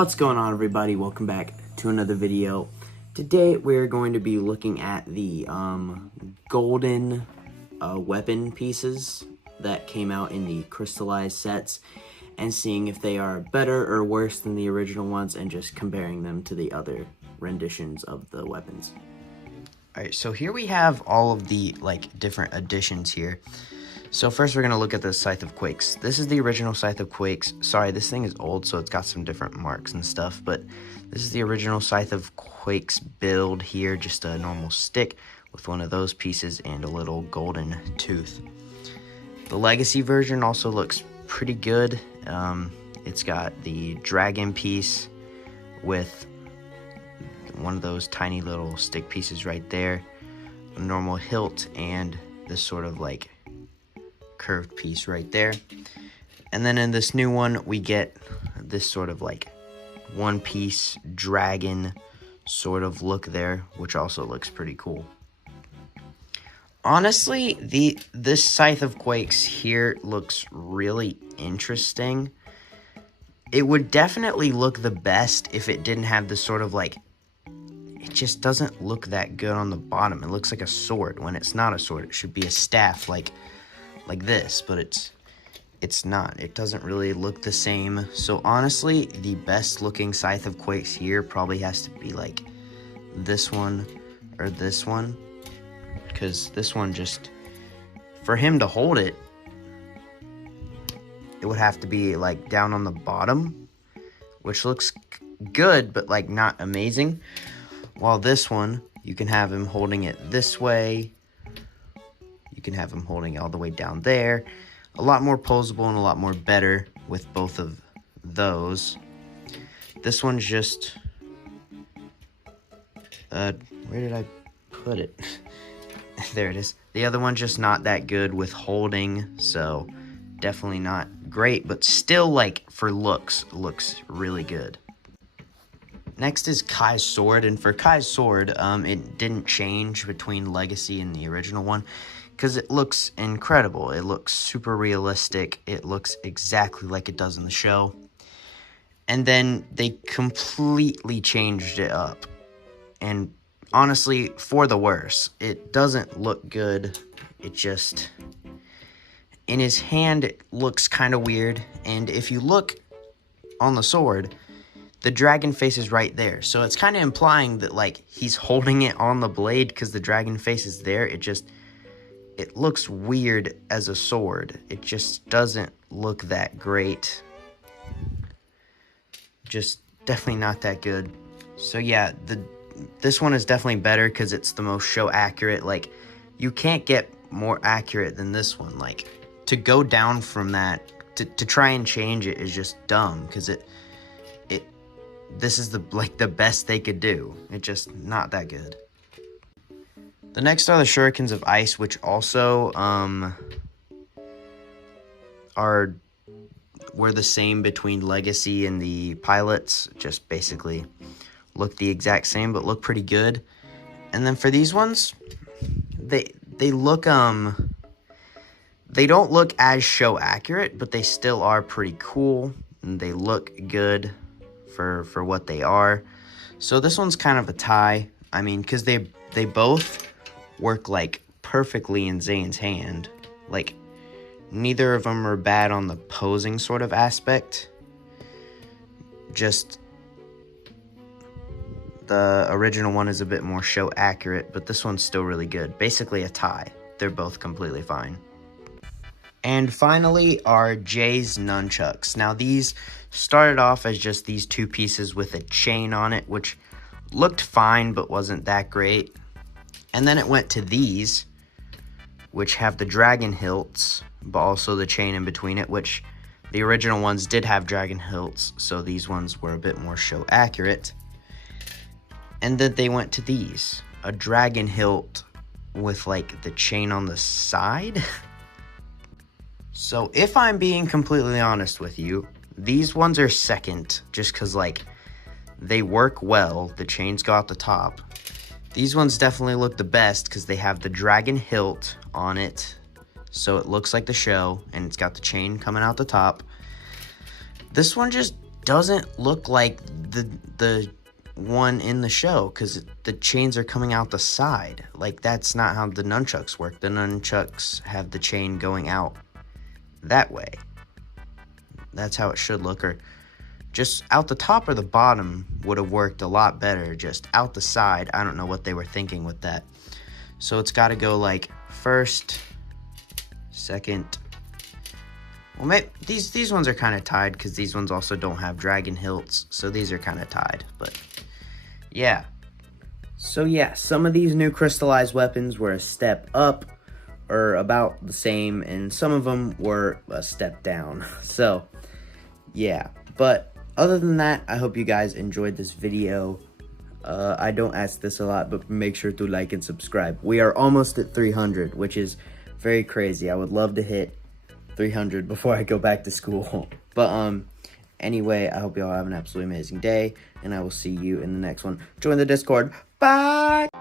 What's going on, everybody? Welcome back to another video. Today we're going to be looking at the golden weapon pieces that came out in the Crystalized sets and seeing if they are better or worse than the original ones and just comparing them to the other renditions of the weapons. Alright, so here we have all of the different editions here. So first we're going to look at the Scythe of Quakes. This is the original Scythe of Quakes. Sorry, this thing is old, so it's got some different marks and stuff, but this is the original Scythe of Quakes build here, just a normal stick with one of those pieces and a little golden tooth. The Legacy version also looks pretty good. It's got the dragon piece with one of those tiny little stick pieces right there, a normal hilt, and this sort of curved piece right there. And then in this new one we get this sort of one piece dragon sort of look there, which also looks pretty cool. Honestly, this Scythe of Quakes here looks really interesting. It would definitely look the best if it didn't have this sort of it just doesn't look that good on the bottom. It looks like a sword when it's not a sword. It should be a staff like this, but it's not. It doesn't really look the same. So honestly, the best looking Scythe of Quakes here probably has to be this one or this one, because this one, just for him to hold it, it would have to be down on the bottom, which looks good but not amazing. While this one, you can have him holding it this way. You can have him holding it all the way down there. A lot more posable and a lot more better with both of those. This one's just... where did I put it? There it is. The other one's just not that good with holding, so definitely not great, but still, for looks really good. Next is Kai's sword, and for Kai's sword, it didn't change between Legacy and the original one, because it looks incredible. It looks super realistic. It looks exactly like it does in the show. And then they completely changed it up. And honestly, for the worse. It doesn't look good. It just... in his hand, it looks kind of weird. And if you look on the sword, the dragon face is right there. So it's kind of implying that, he's holding it on the blade because the dragon face is there. It looks weird as a sword. It just doesn't look that great. Just definitely not that good. So yeah, this one is definitely better because it's the most show accurate. You can't get more accurate than this one. To go down from that, to try and change it is just dumb, because this is the best they could do. It's just not that good. The next are the Shurikens of Ice, which also were the same between Legacy and the pilots. Just basically look the exact same, but look pretty good. And then for these ones, they look they don't look as show accurate, but they still are pretty cool, and they look good for what they are. So this one's kind of a tie. I mean, because they both work perfectly in Zane's hand. Neither of them are bad on the posing sort of aspect. Just the original one is a bit more show accurate, but this one's still really good. Basically a tie. They're both completely fine. And finally are Jay's Nunchucks. Now these started off as just these two pieces with a chain on it, which looked fine but wasn't that great. And then it went to these, which have the dragon hilts, but also the chain in between it, which the original ones did have dragon hilts, so these ones were a bit more show accurate. And then they went to these, a dragon hilt with the chain on the side. So if I'm being completely honest with you, these ones are second, just because they work well. The chains go out the top. These ones definitely look the best because they have the dragon hilt on it, so it looks like the show, and it's got the chain coming out the top. This one just doesn't look like the one in the show, because the chains are coming out the side. Like, that's not how the nunchucks work. The nunchucks have the chain going out that way. That's how it should look. Or just out the top or the bottom would have worked a lot better. Just out the side, I don't know what they were thinking with that. So it's got to go like first, second. Well, maybe these ones are kind of tied, because these ones also don't have dragon hilts, so these are kind of tied. But yeah. So yeah, some of these new crystallized weapons were a step up or about the same, and some of them were a step down. So yeah, but other than that, I hope you guys enjoyed this video. I don't ask this a lot, but make sure to like and subscribe. We are almost at 300, which is very crazy. I would love to hit 300 before I go back to school. But anyway, I hope you all have an absolutely amazing day, and I will see you in the next one. Join the Discord. Bye!